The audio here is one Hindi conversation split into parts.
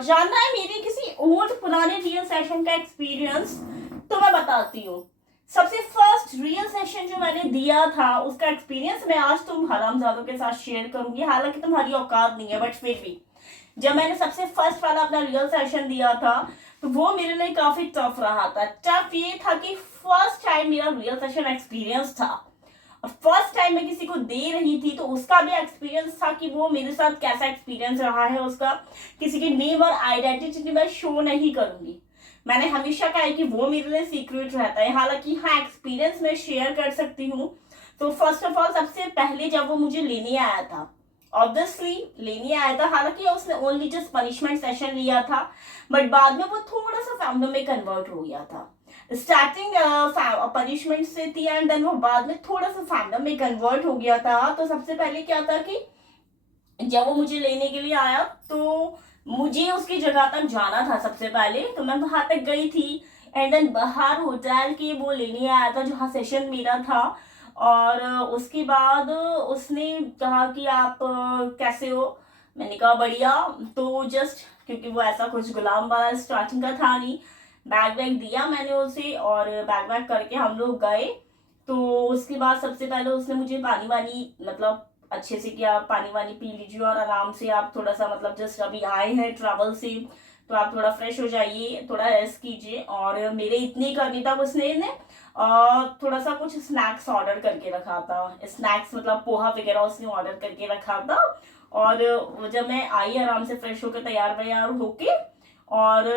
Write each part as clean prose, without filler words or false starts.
और जानना है मेरे किसी ओल्ड पुराने रियल सेशन का एक्सपीरियंस, तो मैं बताती हूँ। सबसे फर्स्ट रियल सेशन जो मैंने दिया था उसका एक्सपीरियंस मैं आज तुम हरामजादों के साथ शेयर करूंगी, हालांकि तुम्हारी औकात नहीं है, बट फिर भी जब मैंने सबसे फर्स्ट वाला अपना रियल सेशन दिया था तो वो मेरे लिए काफी टफ रहा था। टफ ये था कि फर्स्ट टाइम मेरा रियल सेशन एक्सपीरियंस था और फर्स्ट टाइम मैं किसी को दे रही थी, तो उसका भी एक्सपीरियंस था कि वो मेरे साथ कैसा एक्सपीरियंस रहा है उसका। किसी की नेम और आइडेंटिटी मैं शो नहीं करूंगी, मैंने हमेशा कहा है कि वो मेरे लिए सीक्रेट रहता है। हालांकि हाँ, एक्सपीरियंस मैं शेयर कर सकती हूँ। तो फर्स्ट ऑफ ऑल सबसे पहले जब वो मुझे लेने आया था, ऑब्वियसली लेने आया था, हालांकि उसने ओनली जस्ट पनिशमेंट सेशन लिया था, बट बाद में वो थोड़ा सा फैंडम में कन्वर्ट हो गया था। स्टार्टिंग पनिशमेंट से थी एंड देन वो बाद में थोड़ा सा फैंडम में कन्वर्ट हो गया था। तो सबसे पहले क्या था कि जब वो मुझे लेने के लिए आया तो मुझे उसकी जगह तक जाना था सबसे पहले, तो मैं वहां तक गई थी एंड देन बाहर होटल के वो लेने आया था जहाँ सेशन मेरा था। और उसके बाद उसने कहा कि आप कैसे हो, मैंने कहा बढ़िया। तो जस्ट क्योंकि वो ऐसा कुछ गुलाम वाला स्टार्टिंग का था नहीं, बैग वैग दिया मैंने उसे और बैग वैग करके हम लोग गए। तो उसके बाद सबसे पहले उसने मुझे पानी वानी मतलब अच्छे से कि आप पानी वानी पी लीजिए और आराम से आप थोड़ा सा मतलब जस्ट अभी आए हैं ट्रैवल से, तो आप थोड़ा फ्रेश हो जाइए, थोड़ा रेस्ट कीजिए। और मेरे इतनी करनी था उसने ने थोड़ा सा कुछ स्नैक्स ऑर्डर करके रखा था, स्नैक्स मतलब पोहा वगैरह उसने ऑर्डर करके रखा था। और जब मैं आई आराम से फ्रेश होकर तैयार वैयार होके, और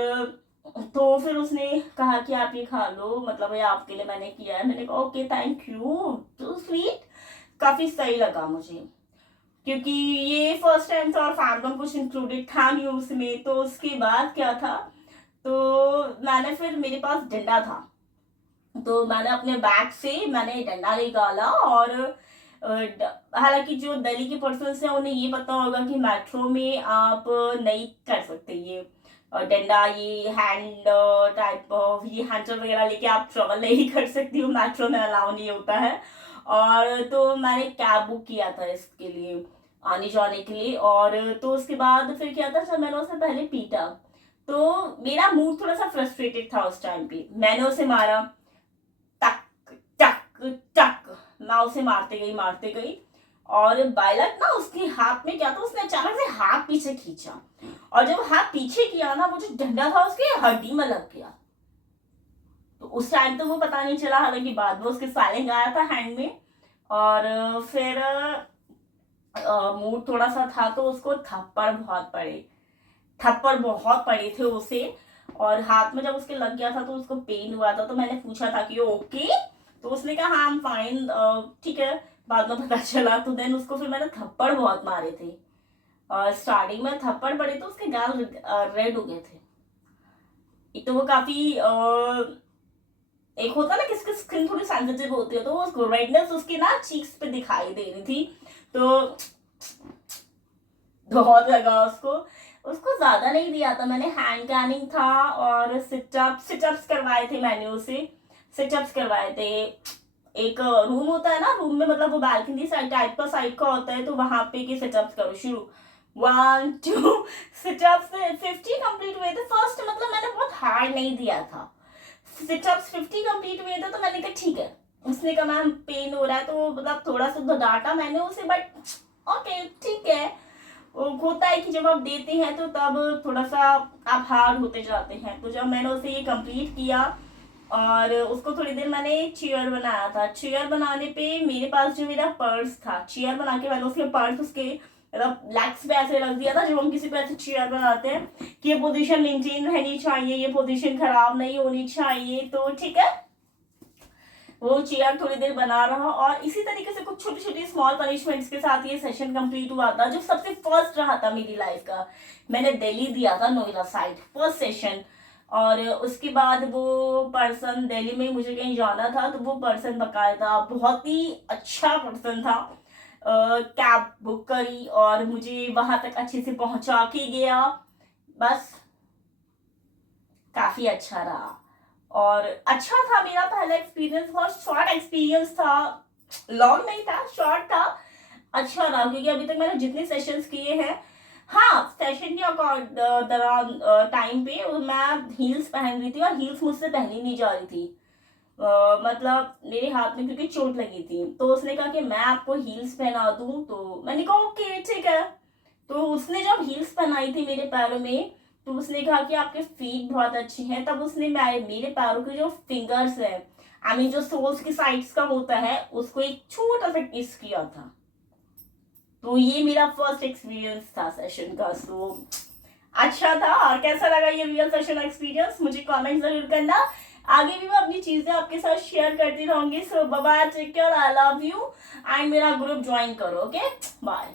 तो फिर उसने कहा कि आप ये खा लो, मतलब ये आपके लिए मैंने किया है। मैंने कहा okay thank you, too sweet. काफी सही लगा मुझे क्योंकि ये फर्स्ट टाइम था और फैंडम कुछ इंक्लूडेड था नहीं उसमें। तो उसके बाद क्या था, तो मैंने फिर मेरे पास डंडा था, तो मैंने अपने बैग से मैंने डंडा निकाला। और हालांकि जो दिल्ली के पर्सन है उन्हें ये पता होगा कि मेट्रो में आप नहीं कर सकते ये डंडा, ये हैंड टाइप ऑफ ये हैंडल वगैरह लेके आप ट्रेवल नहीं कर सकती हो, मेट्रो में अलाउ नहीं होता है। और तो मैंने कैब बुक किया था इसके लिए आने जाने के लिए। और तो उसके बाद फिर क्या था, जब मैंने उसे पहले पीटा तो मेरा मूड थोड़ा सा फ्रस्ट्रेटेड था उस टाइम पे, मैंने उसे मारा, टक टक टक, मैं उसे मारते गई। और बायलट ना उसके हाथ में क्या था, उसने अचानक से हाथ पीछे खींचा और जब हाथ पीछे किया ना वो जो डंडा था उसके हड्डी में लग गया। तो उस टाइम तो वो पता नहीं चला, हालांकि बाद में उसके साइलेंट आया था हैंड में। और फिर मूड थोड़ा सा था तो उसको थप्पड़ बहुत पड़े थे उसे। और हाथ में जब उसके लग गया था तो उसको पेन हुआ था, तो मैंने पूछा था कि ओके, तो उसने कहा हाँ फाइन, ठीक है। बाद में पता चला, तो देन उसको फिर मैंने थप्पड़ बहुत मारे थे। और स्टार्टिंग में थप्पड़ पड़े तो उसके गाल रेड हो गए थे। एक तो वो काफी एक होता ना किसकी स्किन थोड़ी सेंसिटिव होती है, तो उसको रेडनेस उसकी ना चीक्स पे दिखाई दे रही थी। तो बहुत लगा उसको। उसको ज्यादा नहीं दिया था मैंने, हैंड कैनिंग था और सिटअप्स करवाए थे मैंने उसे, सिटअप्स करवाए थे। एक रूम होता है ना, रूम में मतलब वो बालकनी साइड टाइप का साइड का होता है, तो वहां पे के सिटअप्स करो शुरू, 1 2 सिटअप्स 50 कंप्लीट हुए थे फर्स्ट, मतलब मैंने बहुत हार्ड नहीं दिया था। सिटअप्स 50 कंप्लीट हुए थे तो मैंने कहा ठीक है। उसने कहा मैम पेन हो रहा है, तो मतलब थोड़ा सा तो डांटा मैंने उसे, बट ओके ठीक है। वो होता है कि जब आप देते हैं तो तब थोड़ा सा आप हार्ड होते जाते हैं। तो जब मैंने उसे ये कंप्लीट किया और उसको थोड़ी देर मैंने चेयर बनाया था, चेयर बनाने पे मेरे पास जो मेरा पर्स था, चेयर बना के मैंने उसके पर्स उसके मतलब लेग्स पे ऐसे रख दिया था, जब हम किसी को ऐसे चेयर बनाते हैं कि ये पोजीशन मेंटेन रहनी चाहिए, ये पोजीशन खराब नहीं होनी चाहिए, तो ठीक है। वो चेयर थोड़ी देर बना रहा और इसी तरीके से कुछ छोटी छोटी स्मॉल पनिशमेंट्स के साथ ये सेशन कंप्लीट हुआ था, जो सबसे फर्स्ट रहा था मेरी लाइफ का। मैंने दिल्ली दिया था नोएडा साइड फर्स्ट सेशन। और उसके बाद वो पर्सन दिल्ली में मुझे कहीं जाना था, तो वो पर्सन बकायदा बहुत ही अच्छा पर्सन था, कैब बुक करी और मुझे वहां तक अच्छे से पहुंचा के गया। बस काफी अच्छा रहा और अच्छा था मेरा पहला एक्सपीरियंस, बहुत शॉर्ट एक्सपीरियंस था, लॉन्ग नहीं था, शॉर्ट था। अच्छा रहा क्योंकि अभी तक मैंने जितने सेशंस किए हैं हाँ, सेशन के दौरान टाइम पे मैं हील्स पहन रही थी और हील्स मुझसे पहनी नहीं जा रही थी। मतलब मेरे हाथ में क्योंकि चोट लगी थी, तो उसने कहा कि मैं आपको हील्स पहना दूं, तो मैंने कहा ओके ठीक है। तो उसने जब हील्स पहनाई थी मेरे पैरों में, तो उसने कहा कि आपके फीट बहुत अच्छे हैं। तब उसने मेरे पैरों के जो फिंगर्स है, आई मीन जो सोल्स की साइड्स का होता है, उसको एक छोटा सा किस किया था। तो ये मेरा फर्स्ट एक्सपीरियंस था सेशन का। सो अच्छा था। और कैसा लगा ये रियल सेशन एक्सपीरियंस, मुझे कमेंट जरूर करना। आगे भी मैं अपनी चीजें आपके साथ शेयर करती रहूंगी। So bye bye, take care, I love you, and मेरा ग्रुप ज्वाइन करो। Okay, bye.